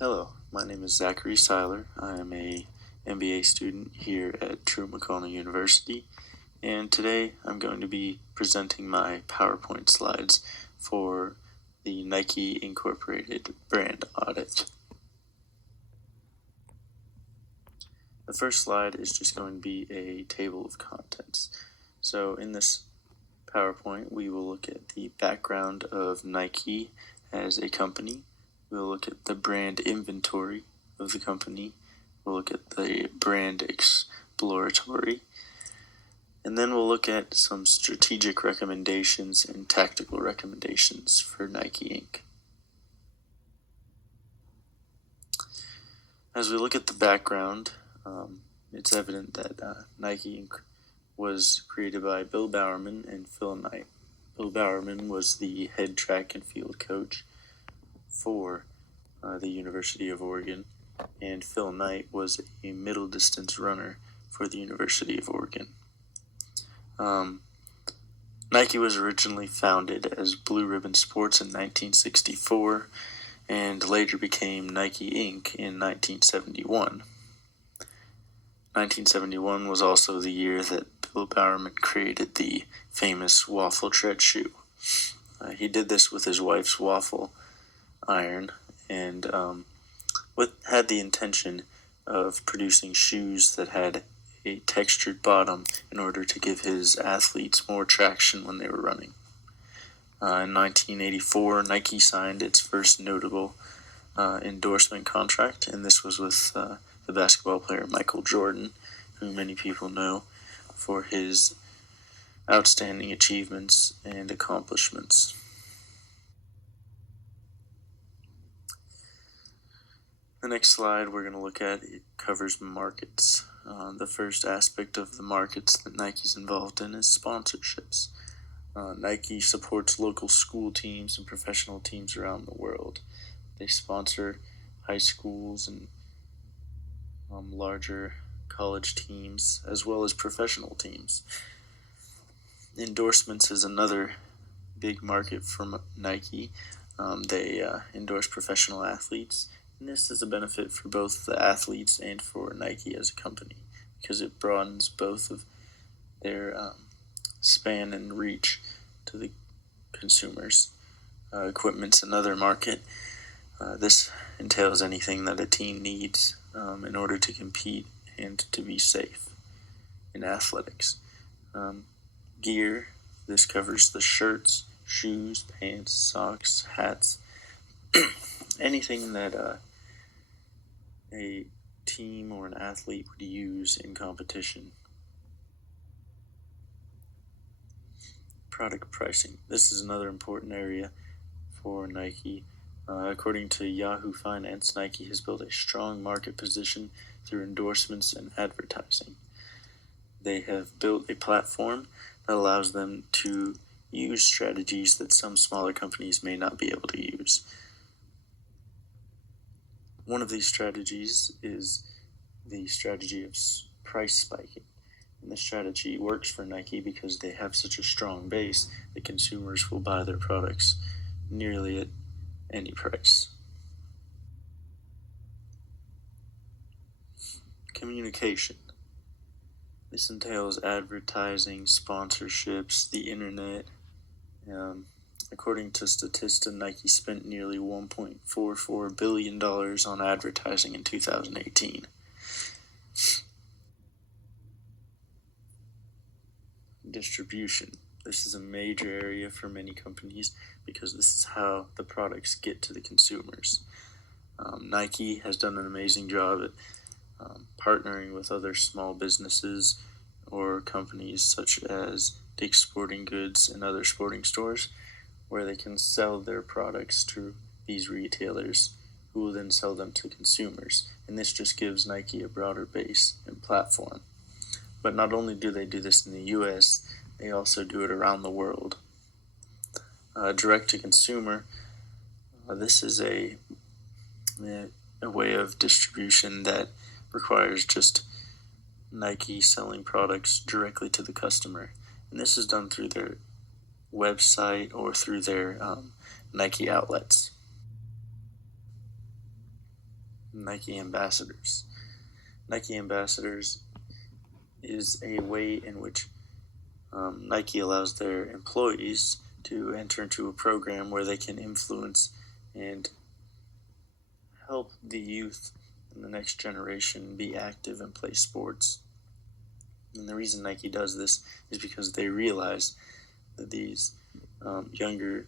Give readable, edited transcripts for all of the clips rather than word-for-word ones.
Hello, my name is Zachary Seiler. I am a MBA student here at True McConnell University, and today I'm going to be presenting my PowerPoint slides for the Nike Incorporated brand audit. The first slide is just going to be a table of contents. So in this PowerPoint, we will look at the background of Nike as a company. We'll look at the brand inventory of the company. We'll look at the brand exploratory. And then we'll look at some strategic recommendations and tactical recommendations for Nike Inc. As we look at the background, it's evident that Nike Inc. was created by Bill Bowerman and Phil Knight. Bill Bowerman was the head track and field coach for the University of Oregon, and Phil Knight was a middle distance runner for the University of Oregon. Nike was originally founded as Blue Ribbon Sports in 1964 and later became Nike Inc. in 1971. 1971 was also the year that Bill Bowerman created the famous waffle tread shoe. He did this with his wife's waffle iron and had the intention of producing shoes that had a textured bottom in order to give his athletes more traction when they were running. In 1984, Nike signed its first notable endorsement contract, and this was with the basketball player Michael Jordan, who many people know for his outstanding achievements and accomplishments. The next slide we're going to look at, it covers markets. The first aspect of the markets that Nike's involved in is sponsorships. Nike supports local school teams and professional teams around the world. They sponsor high schools and larger college teams, as well as professional teams. Endorsements is another big market for Nike. They endorse professional athletes, and this is a benefit for both the athletes and for Nike as a company, because it broadens both of their span and reach to the consumers. Equipment's another market. This entails anything that a team needs in order to compete and to be safe in athletics. Gear, this covers the shirts, shoes, pants, socks, hats, anything that a team or an athlete would use in competition. Product pricing. This is another important area for Nike. According to Yahoo Finance, Nike has built a strong market position through endorsements and advertising. They have built a platform that allows them to use strategies that some smaller companies may not be able to use. One of these strategies is the strategy of price spiking. And this strategy works for Nike because they have such a strong base that consumers will buy their products nearly at any price. Communication. This entails advertising, sponsorships, the internet. According to Statista, Nike spent nearly $1.44 billion on advertising in 2018. Distribution. This is a major area for many companies because this is how the products get to the consumers. Nike has done an amazing job at partnering with other small businesses or companies such as Dick's Sporting Goods and other sporting stores, where they can sell their products to these retailers who will then sell them to consumers. And this just gives Nike a broader base and platform. But not only do they do this in the US, they also do it around the world. Direct to consumer, this is a way of distribution that requires just Nike selling products directly to the customer. And this is done through their website or through their Nike outlets. Nike ambassadors. Nike ambassadors is a way in which Nike allows their employees to enter into a program where they can influence and help the youth and the next generation be active and play sports. And the reason Nike does this is because they realize that these younger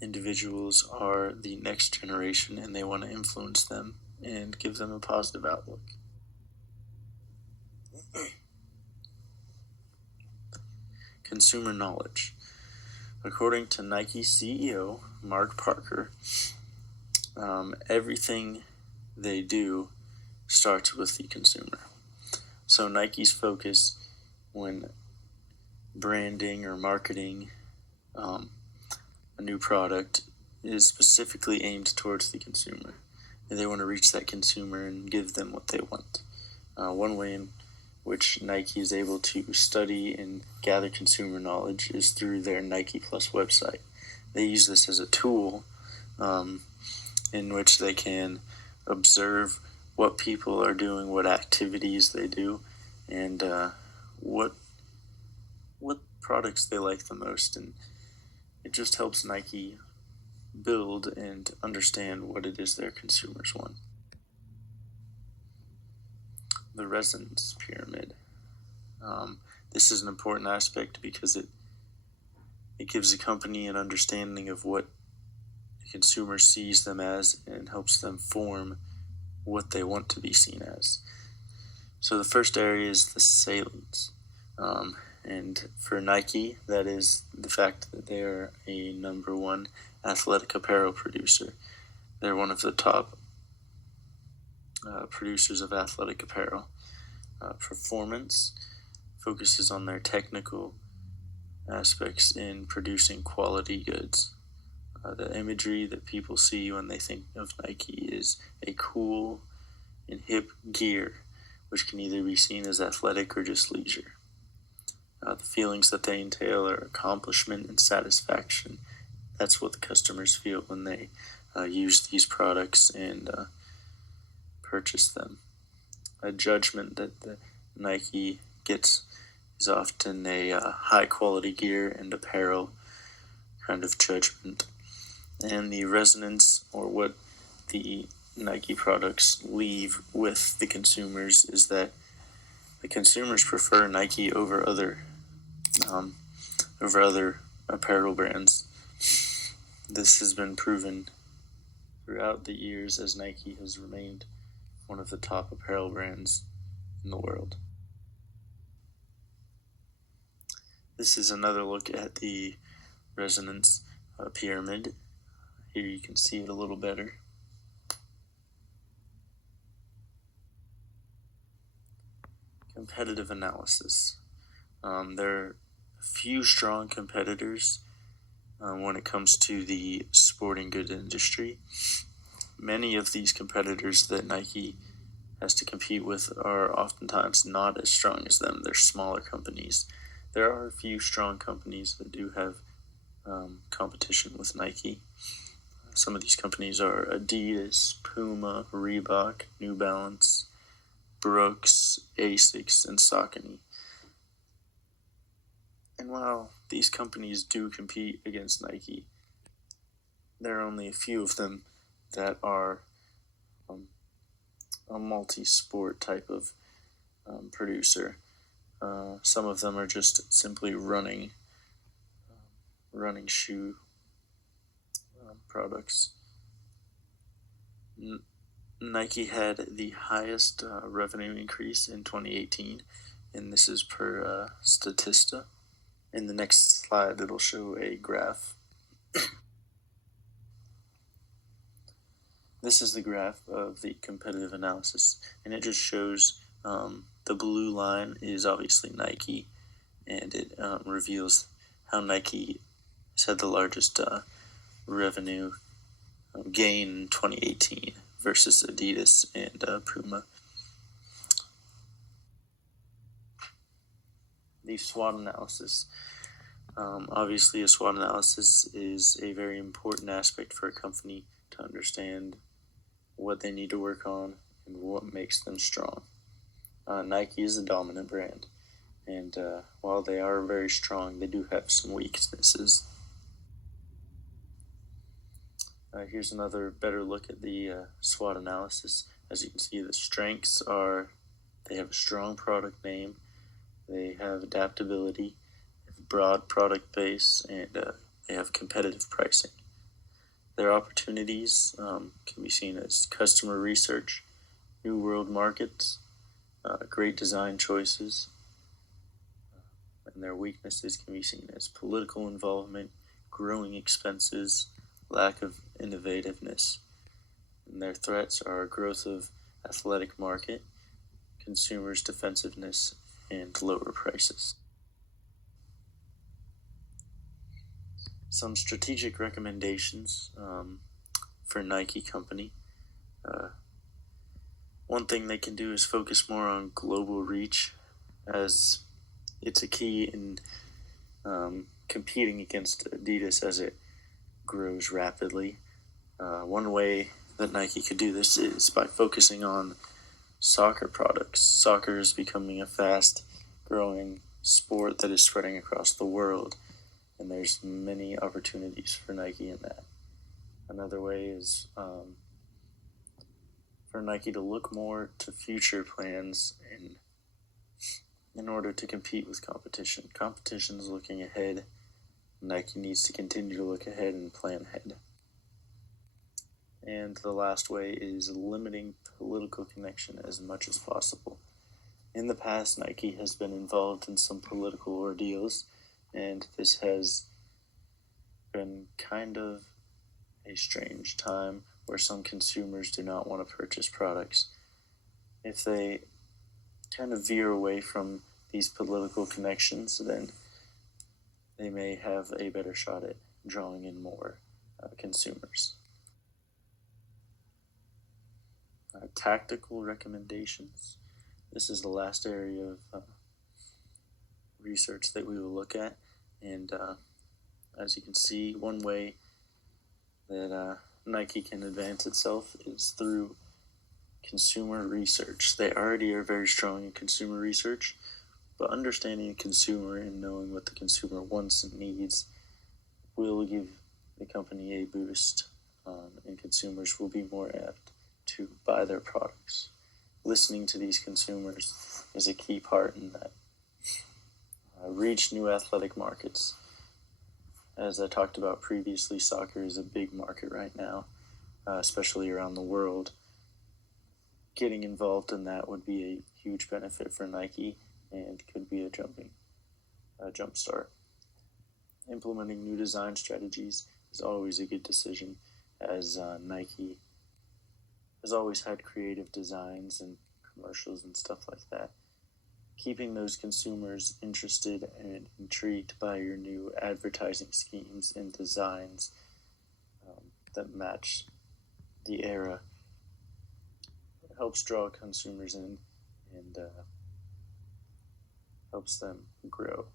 individuals are the next generation, and they want to influence them and give them a positive outlook. Consumer knowledge. According to Nike CEO Mark Parker, everything they do starts with the consumer. So Nike's focus when branding or marketing a new product is specifically aimed towards the consumer. And they want to reach that consumer and give them what they want. One way in which Nike is able to study and gather consumer knowledge is through their Nike Plus website. They use this as a tool in which they can observe what people are doing, what activities they do, and what products they like the most. And it just helps Nike build and understand what it is their consumers want. The resonance pyramid. This is an important aspect because it gives a company an understanding of what the consumer sees them as and helps them form what they want to be seen as. So the first area is the salience. And for Nike, that is the fact that they are a number one athletic apparel producer. They're one of the top producers of athletic apparel. Performance focuses on their technical aspects in producing quality goods. The imagery that people see when they think of Nike is a cool and hip gear, which can either be seen as athletic or just leisure. The feelings that they entail are accomplishment and satisfaction. That's what the customers feel when they use these products and purchase them. A judgment that the Nike gets is often a high quality gear and apparel kind of judgment. And the resonance, or what the Nike products leave with the consumers, is that the consumers prefer Nike over other apparel brands. This has been proven throughout the years as Nike has remained one of the top apparel brands in the world. This is another look at the resonance pyramid. Here you can see it a little better. Competitive analysis. There are a few strong competitors when it comes to the sporting goods industry. Many of these competitors that Nike has to compete with are oftentimes not as strong as them. They're smaller companies. There are a few strong companies that do have competition with Nike. Some of these companies are Adidas, Puma, Reebok, New Balance, Brooks, Asics, and Saucony. And while these companies do compete against Nike, there are only a few of them that are a multi-sport type of producer. Some of them are just simply running shoe products. Nike had the highest revenue increase in 2018, and this is per Statista. In the next slide, it'll show a graph. This is the graph of the competitive analysis, and it just shows the blue line is obviously Nike, and it reveals how Nike has had the largest revenue gain in 2018 versus Adidas and Puma. The SWOT analysis. Obviously, a SWOT analysis is a very important aspect for a company to understand what they need to work on, and what makes them strong. Nike is a dominant brand, and while they are very strong, they do have some weaknesses. Here's another better look at the SWOT analysis. As you can see, the strengths are they have a strong product name, they have adaptability, they have a broad product base, and they have competitive pricing. Their opportunities can be seen as customer research, new world markets, great design choices, and their weaknesses can be seen as political involvement, growing expenses, lack of innovativeness. And their threats are growth of athletic market, consumers' defensiveness, and lower prices. Some strategic recommendations for Nike company. One thing they can do is focus more on global reach, as it's a key in competing against Adidas as it grows rapidly. One way that Nike could do this is by focusing on soccer products. Soccer is becoming a fast growing sport that is spreading across the world, and there's many opportunities for Nike in that. Another way is for Nike to look more to future plans in order to compete with competition. Competition is looking ahead. Nike needs to continue to look ahead and plan ahead. And the last way is limiting political connection as much as possible. In the past, Nike has been involved in some political ordeals, and this has been kind of a strange time where some consumers do not want to purchase products. If they kind of veer away from these political connections, then they may have a better shot at drawing in more consumers. Tactical recommendations. This is the last area of research that we will look at, and as you can see, one way that Nike can advance itself is through consumer research. They already are very strong in consumer research, but understanding the consumer and knowing what the consumer wants and needs will give the company a boost, and consumers will be more apt to buy their products. Listening to these consumers is a key part in that. Reach new athletic markets. As I talked about previously, soccer is a big market right now, especially around the world. Getting involved in that would be a huge benefit for Nike and could be a jump start. Implementing new design strategies is always a good decision, as Nike has always had creative designs and commercials and stuff like that. Keeping those consumers interested and intrigued by your new advertising schemes and designs that match the era helps draw consumers in and helps them grow.